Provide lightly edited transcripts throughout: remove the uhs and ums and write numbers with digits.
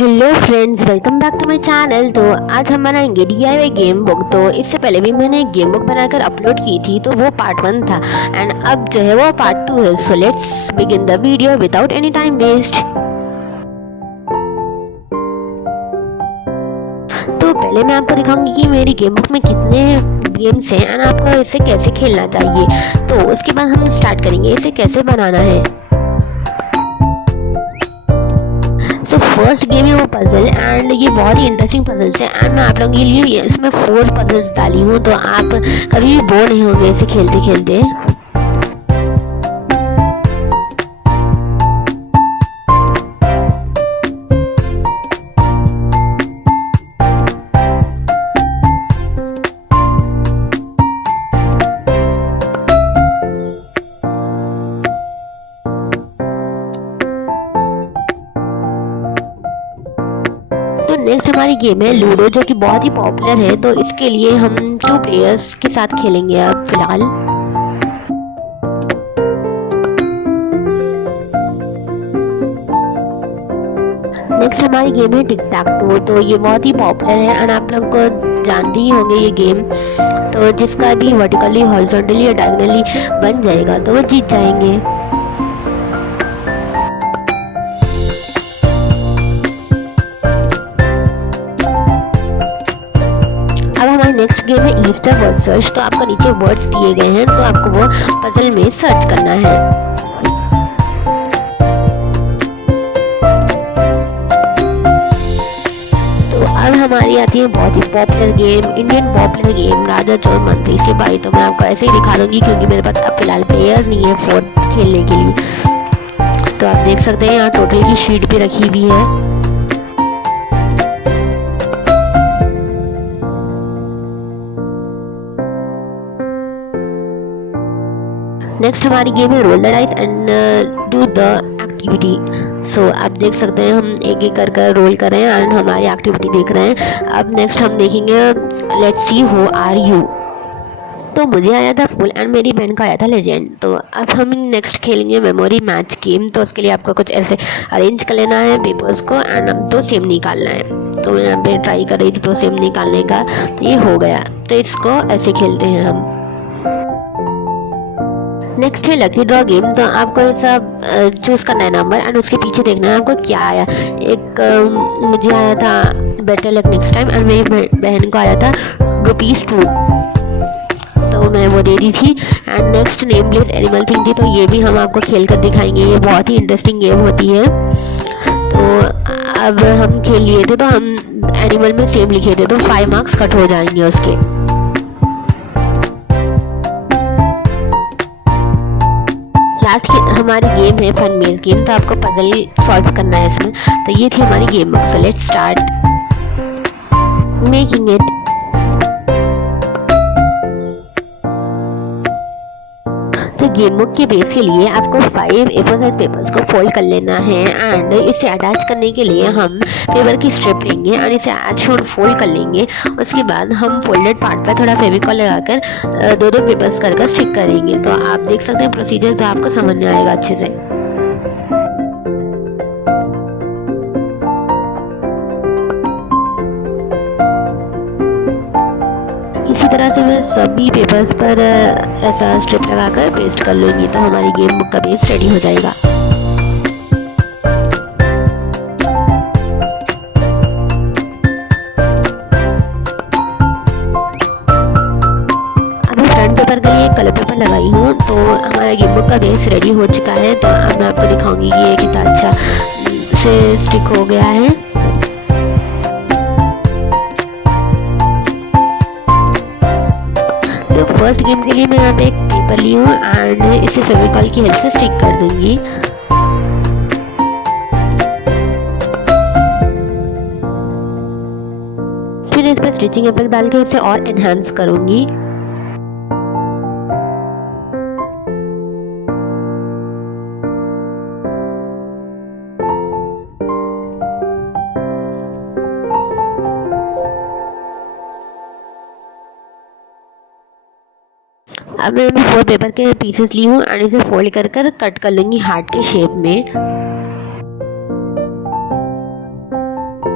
Hello friends, welcome back to my channel. तो आज हम बनाएंगे डीआईवाई गेम बुक। तो इससे पहले भी मैंने एक गेम बुक बनाकर अपलोड की थी, तो वो पार्ट 1 था एंड अब जो है वो पार्ट 2 है। So let's begin the video without any time waste. तो पहले मैं आपको दिखाऊंगी कि मेरी गेम बुक में कितने गेम्स हैं एंड आपको इसे कैसे खेलना चाहिए। तो उसके बाद हम स्टार्ट करेंगे इसे कैसे बनाना है। तो फर्स्ट गेम है वो पजल एंड ये बहुत ही इंटरेस्टिंग पजल्स है एंड मैं आप लोगों के लिए इसमें 4 पजल्स डाली हूँ, तो आप कभी भी बोर नहीं होंगे इसे खेलते खेलते। तो नेक्स्ट हमारी गेम है लूडो, जो कि बहुत ही पॉपुलर है। तो इसके लिए हम 2 प्लेयर्स के साथ खेलेंगे अब फिलहाल। नेक्स्ट हमारी गेम है टिक टैक टो। तो ये बहुत ही पॉपुलर है एंड आप लोग को जानते ही होंगे ये गेम। तो जिसका भी वर्टिकली हॉरिजॉन्टली या डायगोनली बन जाएगा तो वो जीत जाएंगे। अब हमारी नेक्स्ट गेम है ईस्टर वर्ड सर्च। तो आपको नीचे वर्ड्स दिए गए हैं, तो आपको वो पजल में सर्च करना है। तो अब हमारी आती है बहुत ही popular game, Indian popular game राजा चोर मंत्री सिपाही। तो मैं आपको ऐसे ही दिखा दूंगी क्योंकि मेरे पास अब फिलहाल प्लेयर्स नहीं है फोर्थ खेलने के लिए। तो आप देख सकते हैं यहाँ टोटल की शीट भी रखी हुई है। नेक्स्ट हमारी गेम है role the dice and do the activity. सो आप देख सकते हैं हम एक एक कर रोल कर रहे हैं एंड हमारी एक्टिविटी देख रहे हैं। अब नेक्स्ट हम देखेंगे let's see who are you. तो मुझे आया था फुल एंड मेरी बहन का आया था लेजेंड। तो अब हम नेक्स्ट खेलेंगे मेमोरी मैच गेम। तो उसके लिए आपको कुछ ऐसे अरेंज कर लेना है पेपर्स को एंड अब तो सेम निकालना है। तो मैं यहाँ पे ट्राई कर रही थी तो सेम निकालने का, तो ये हो गया। तो इसको ऐसे खेलते हैं हम। नेक्स्ट है लकी ड्रॉ गेम। तो आपको ऐसा चूज करना है नंबर एंड उसके पीछे देखना है आपको क्या आया। एक मुझे आया था better luck next time and मेरी बहन को आया था ₹2। तो मैं वो दे दी थी। And next name place animal thing थी। तो ये भी हम आपको खेल कर दिखाएंगे, ये बहुत ही इंटरेस्टिंग गेम होती है। तो अब हम खेल लिए थे तो हम एनिमल में सेम लिखे थे, तो 5 मार्क्स कट हो जाएंगे उसके। लास्ट हमारी गेम है फन मेज गेम। तो आपको पजल सॉल्व करना है इसमें। तो ये थी हमारी game book. So let's start making it. तो गेम बुक के बेस के लिए आपको 5 A4 साइज पेपर्स को फोल्ड कर लेना है एंड इसे अटैच करने के लिए हम पेपर की स्ट्रिप लेंगे एंड इसे एज फोल्ड कर लेंगे। उसके बाद हम फोल्डेड पार्ट पर थोड़ा फेविकॉल लगाकर 2-2 पेपर्स कर स्टिक करेंगे। तो आप देख सकते हैं प्रोसीजर, तो आपको समझ में आएगा अच्छे से। इसी तरह से मैं सभी पेपर्स पर ऐसा स्ट्रिप लगाकर पेस्ट कर लूँगी, तो हमारी गेम बुक का बेस रेडी हो जाएगा। अभी फ्रंट पेपर के लिए कलर पेपर लगाई हूँ, तो हमारा गेम बुक का बेस रेडी हो चुका है। तो अब मैं आपको दिखाऊंगी कि ये कितना अच्छा से स्टिक हो गया है। तो फर्स्ट गेम के लिए मैं यहाँ पे एक पेपर ली हूँ एंड इसे फेविकॉल की हेल्प से स्टिक कर दूंगी। फिर इस पर स्टिचिंग इफेक्ट डाल के इसे और एनहांस करूंगी। अब मैं 4 पेपर के पीसेस ली हूँ एंड इसे फोल्ड कर कट कर लूँगी हार्ट के शेप में।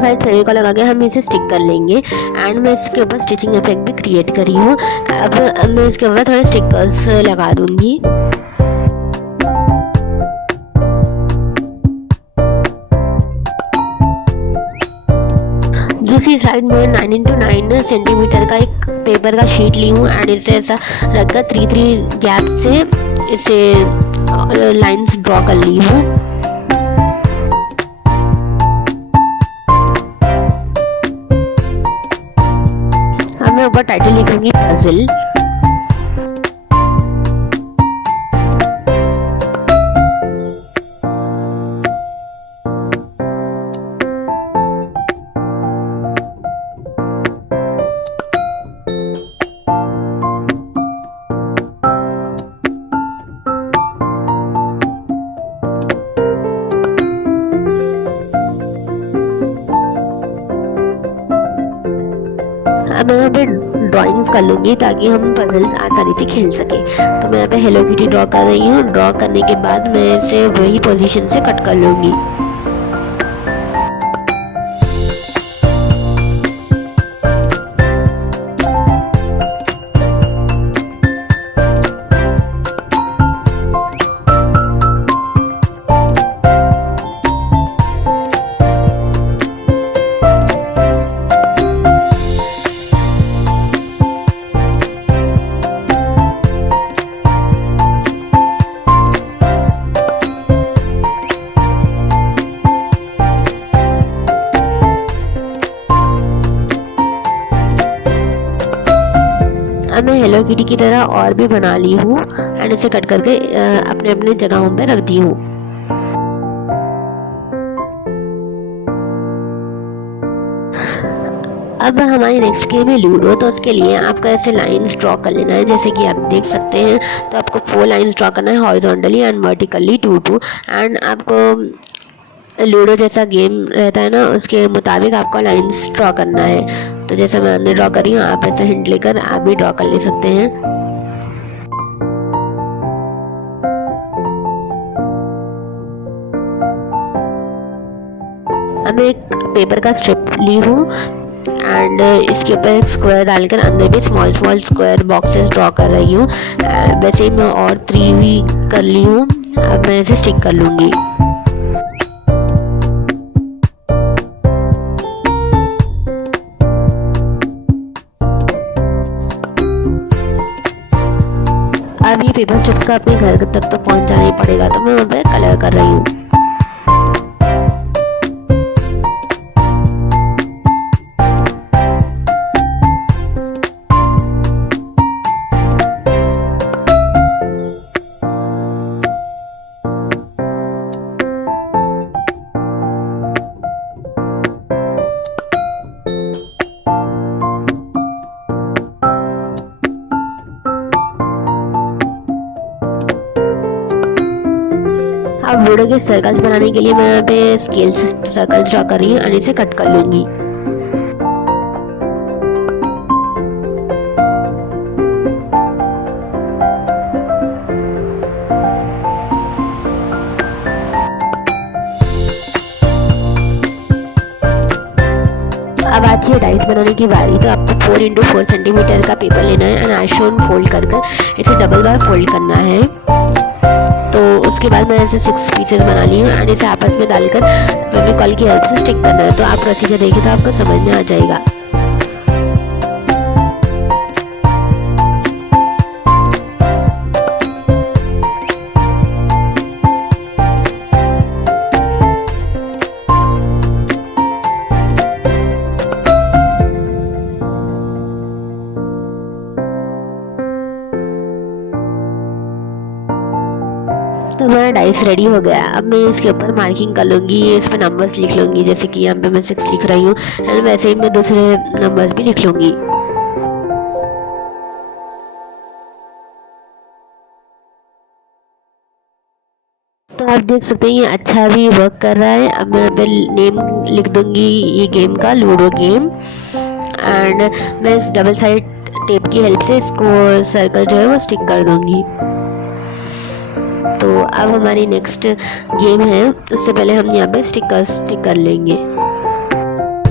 साइड फेविकॉल लगा के हम इसे स्टिक कर लेंगे। एंड मैं इसके ऊपर स्टिचिंग इफेक्ट भी क्रिएट करी हूँ। अब मैं इसके ऊपर थोड़े स्टिकर्स लगा दूँगी। दूसरी साइड में 9x9 सेंटीमीटर का एक पेपर का शीट ली हूँ एंड इसे ऐसा रखकर 3 गैप से इसे लाइंस ड्रॉ कर ली हूँ। अब मैं ऊपर टाइटल लिखूंगी पजल। अब मैं यहाँ पे ड्राइंग्स कर लूँगी ताकि हम पजल्स आसानी से खेल सकें। तो मैं यहाँ पे हेलो किटी ड्रॉ कर रही हूँ। ड्रॉ करने के बाद मैं इसे वही पोजीशन से कट कर लूँगी। अब मैं हेलो किटी की तरह और भी बना ली हूँ एंड इसे कट करके अपने अपने जगहों पे रख दी हूँ। अब हमारी नेक्स्ट गेम है लूडो। तो उसके लिए आपको ऐसे लाइंस ड्रॉ कर लेना है, जैसे कि आप देख सकते हैं। तो आपको 4 लाइंस ड्रॉ करना है हॉरिजॉन्टली एंड वर्टिकली 2 एंड आपको लूडो जैसा गेम रहता है ना, उसके मुताबिक आपको लाइंस ड्रॉ करना है। तो जैसे मैंने ड्रॉ करी हूँ, आप ऐसे हिंट लेकर आप भी ड्रॉ कर ले सकते हैं। अब मैं एक पेपर का स्ट्रिप ली हूँ एंड इसके ऊपर एक स्क्वायर डालकर अंदर भी स्मॉल स्क्वायर बॉक्सेस ड्रॉ कर रही हूँ। वैसे ही मैं और 3 भी कर ली हूँ। अब मैं इसे स्टिक कर लूँगी। अब ये पेपर स्ट्रिप का अपने घर तक तो पहुंचाना ही पड़ेगा, तो मैं वहाँ पे कलर कर रही हूँ। अब लूडो के सर्कल्स बनाने के लिए मैं यहाँ पे स्केल से सर्कल्स ड्रॉ कर रही हूँ और इसे कट कर लूँगी। अब आती है डाइस बनाने की बारी। तो आपको 4x4 सेंटीमीटर का पेपर लेना है एंड आइसोन फोल्ड कर इसे डबल बार फोल्ड करना है। तो उसके बाद मैंने ऐसे 6 पीसेस बना लिए हैं एंड इसे आपस में डालकर फेविकॉल की हेल्प से स्टिक करना है। तो आप प्रोसीजर देखिए तो आपको समझ में आ जाएगा। तो हमारा डाइस रेडी हो गया। अब मैं इसके ऊपर मार्किंग कर लूँगी, इस पर नंबर्स लिख लूँगी, जैसे कि यहाँ पे मैं 6 लिख रही हूँ एंड वैसे ही मैं दूसरे नंबर्स भी लिख लूँगी। तो आप देख सकते हैं ये अच्छा भी वर्क कर रहा है। अब मैं यहाँ पे नेम लिख दूँगी ये गेम का, लूडो गेम, एंड मैं इस डबल साइड टेप की हेल्प से इसको सर्कल जो है वो स्टिक कर दूँगी। तो अब हमारी नेक्स्ट गेम है, उससे पहले हम यहाँ पे स्टिक कर लेंगे।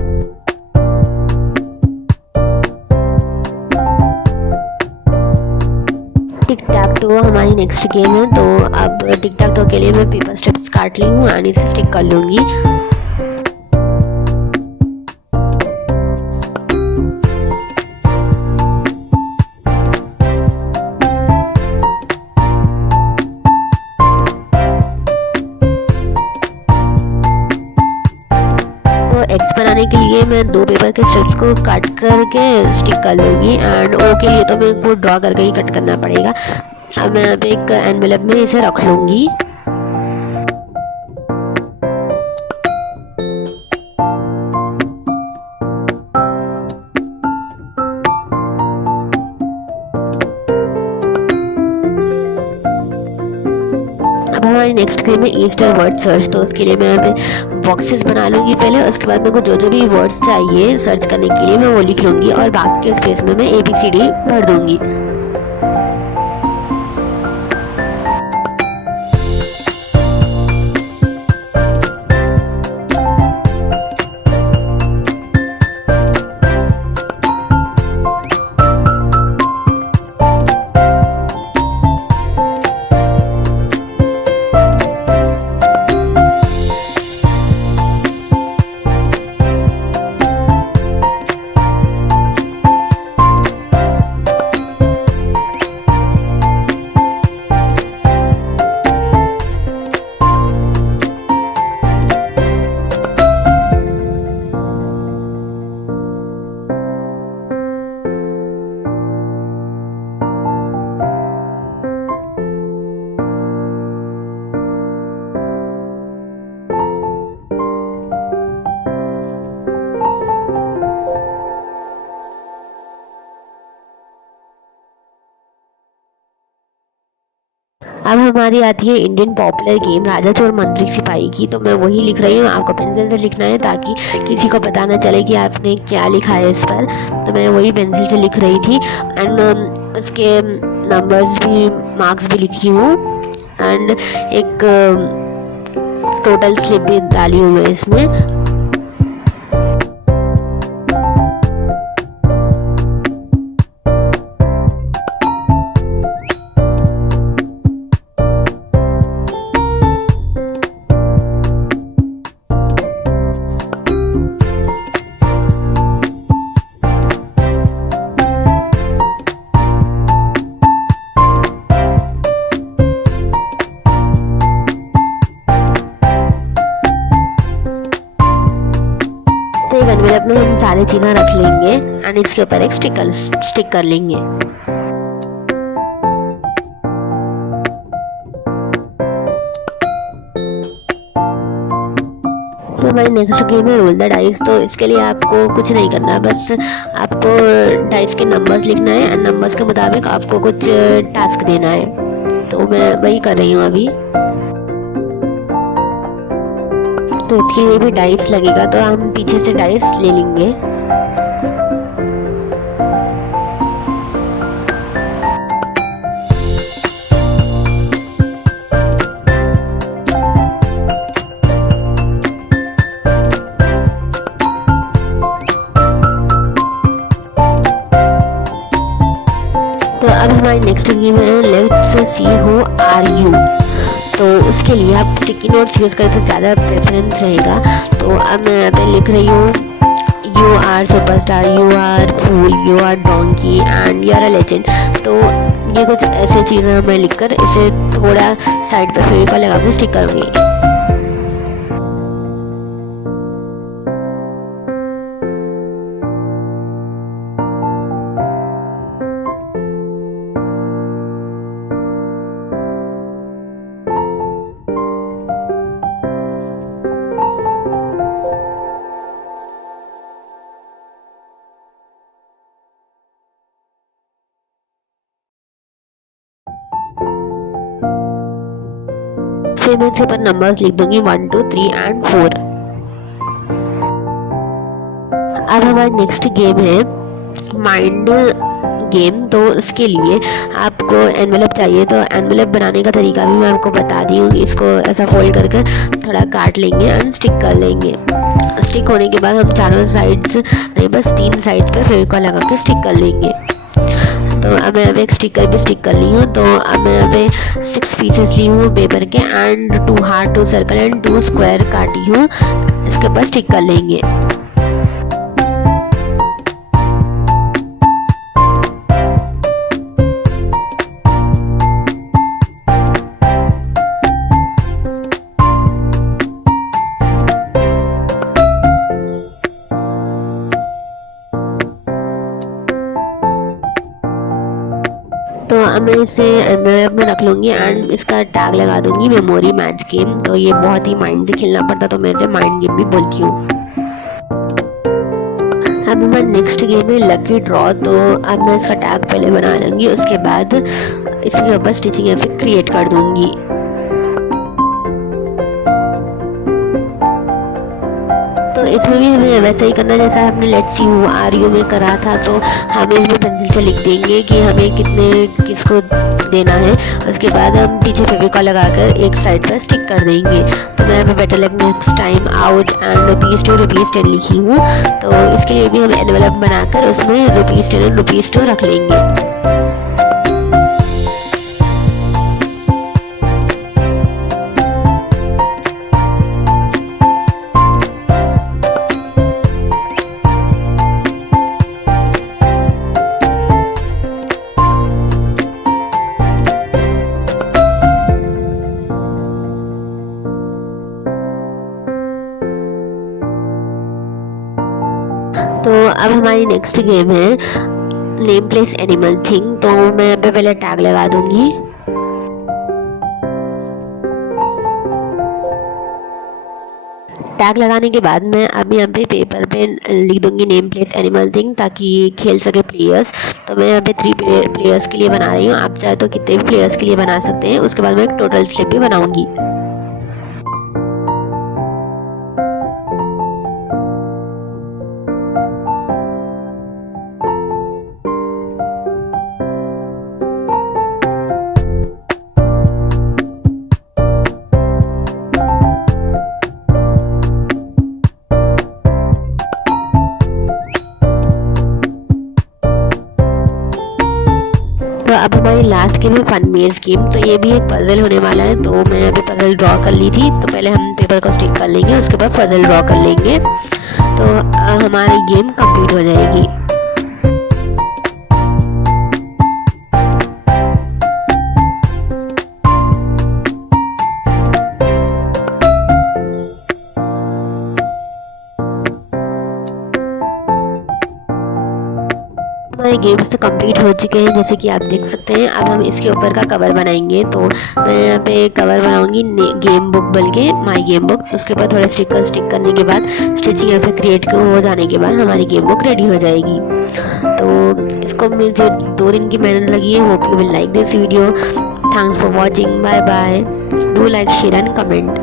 टिक टैक टो हमारी नेक्स्ट गेम है। तो अब टिक टैक टो के लिए मैं पेपर स्ट्रिप्स काट ली हूँ एंड इसे स्टिक कर लूँगी। एक्स बनाने के लिए मैं 2 पेपर के स्ट्रिप्स को कट करके स्टिक कर लूँगी एंड ओ के लिए तो मेरे को ड्रॉ करके ही कट करना पड़ेगा। अब मैं यहाँ पे एक एनवेलप में इसे रख लूँगी। अब हमारी नेक्स्ट गेम है ईस्टर वर्ड सर्च। तो उसके लिए मैं यहाँ पे बॉक्सेस बना लूँगी पहले, उसके बाद मेरे को जो भी वर्ड्स चाहिए सर्च करने के लिए मैं वो लिख लूँगी और बाकी के स्पेस में मैं ABCD भर दूँगी। अब हमारी आती है इंडियन पॉपुलर गेम राजा चोर मंत्री सिपाही की। तो मैं वही लिख रही हूँ, आपको पेंसिल से लिखना है ताकि किसी को पता ना चले कि आपने क्या लिखा है इस पर। तो मैं वही पेंसिल से लिख रही थी एंड उसके नंबर्स भी मार्क्स भी लिखी हूँ एंड एक टोटल स्लिप भी डाली हूँ मैं इसमें। एनवेलप में हम सारे चीज़ें रख लेंगे एंड इसके ऊपर एक स्टिक कर लेंगे। तो हमारी नेक्स्ट गेम है रोल द डाइस। तो इसके लिए आपको कुछ नहीं करना, बस आपको डाइस के नंबर्स लिखना है एंड नंबर्स के मुताबिक आपको कुछ टास्क देना है। तो मैं वही कर रही हूँ अभी। तो इसके लिए भी डाइस लगेगा, तो हम पीछे से डाइस ले लेंगे। तो अब हमारी नेक्स्ट गेम है let's see who are you. तो उसके लिए आप स्टिकी नोट्स यूज़ करें तो ज़्यादा प्रेफरेंस रहेगा। तो अब मैं यहाँ पे लिख रही हूँ you are superstar, you are fool, you are donkey and you are a legend. तो ये कुछ ऐसी चीज़ें मैं लिखकर इसे थोड़ा साइड पे फेविकॉल लगा के स्टिक करूँगी। फिर मैं इसके ऊपर नंबर्स लिख दूंगी 1 2 3 एंड 4। अब हमारी नेक्स्ट गेम है माइंड गेम। तो उसके लिए आपको एनवेलप चाहिए। तो एनवेलप बनाने का तरीका भी मैं आपको बता दी हूँ। इसको ऐसा फोल्ड करके थोड़ा काट लेंगे एंड स्टिक कर लेंगे। स्टिक होने के बाद हम चारों साइड्स नहीं, बस 3 साइड पे फेविकॉल लगा के स्टिक कर लेंगे। तो अब मैं अब एक स्टिकर भी स्टिक कर ली हूँ। तो अब मैं यहाँ पे 6 पीसेस ली हूँ पेपर के and 2 heart, 2 circle and 2 square काटी हूँ, इसके ऊपर स्टिक कर लेंगे। तो अब मैं इसे एनवेलप में रख लूँगी एंड इसका टैग लगा दूँगी मेमोरी मैच गेम। तो ये बहुत ही माइंड से खेलना पड़ता, तो मैं इसे माइंड गेम भी बोलती हूँ। अब मैं नेक्स्ट गेम है लकी ड्रॉ। तो अब मैं इसका टैग पहले बना लूँगी, उसके बाद इसके ऊपर स्टिचिंग इफेक्ट क्रिएट कर दूँगी। तो इसमें भी हमें वैसा ही करना जैसा हमने let's see who are you में करा था। तो हम इसमें पेंसिल से लिख देंगे कि हमें कितने किसको देना है, उसके बाद हम पीछे फेविकॉल लगाकर एक साइड पर स्टिक कर देंगे। तो मैं यहाँ better luck next time out and ₹2 लिखी हूँ। तो इसके लिए भी हम एनवेलप बनाकर उसमें ₹10 एंड ₹2 रख लेंगे। तो अब हमारी नेक्स्ट गेम है नेम प्लेस एनिमल थिंग। तो मैं यहाँ पे पहले टैग लगा दूंगी। टैग लगाने के बाद मैं अब यहाँ पे पेपर पे लिख दूंगी नेम प्लेस एनिमल थिंग, ताकि खेल सके प्लेयर्स। तो मैं यहाँ पे 3 प्लेयर्स के लिए बना रही हूँ, आप चाहे तो कितने भी प्लेयर्स के लिए बना सकते हैं। उसके बाद मैं एक टोटल स्लिप भी बनाऊंगी। तो अब हमारी लास्ट गेम है फन मेज गेम। तो ये भी एक पजल होने वाला है। तो मैं यहाँ पे पजल ड्रॉ कर ली थी, तो पहले हम पेपर को स्टिक कर लेंगे, उसके बाद पजल ड्रॉ कर लेंगे। तो हमारी गेम कंप्लीट हो जाएगी। हमारे गेम्स तो कंप्लीट हो चुके हैं, जैसे कि आप देख सकते हैं। अब हम इसके ऊपर का कवर बनाएंगे। तो मैं यहाँ पे कवर बनाऊंगी गेम बुक, बल्कि माय गेम बुक। उसके बाद थोड़ा स्टिकर स्टिक करने के बाद स्टिचिंग या फिर क्रिएट हो जाने के बाद हमारी गेम बुक रेडी हो जाएगी। तो इसको मुझे 2 दिन की मेहनत लगी है। Hope you will like this video. Thanks for watching. Bye bye. Do like, share and comment.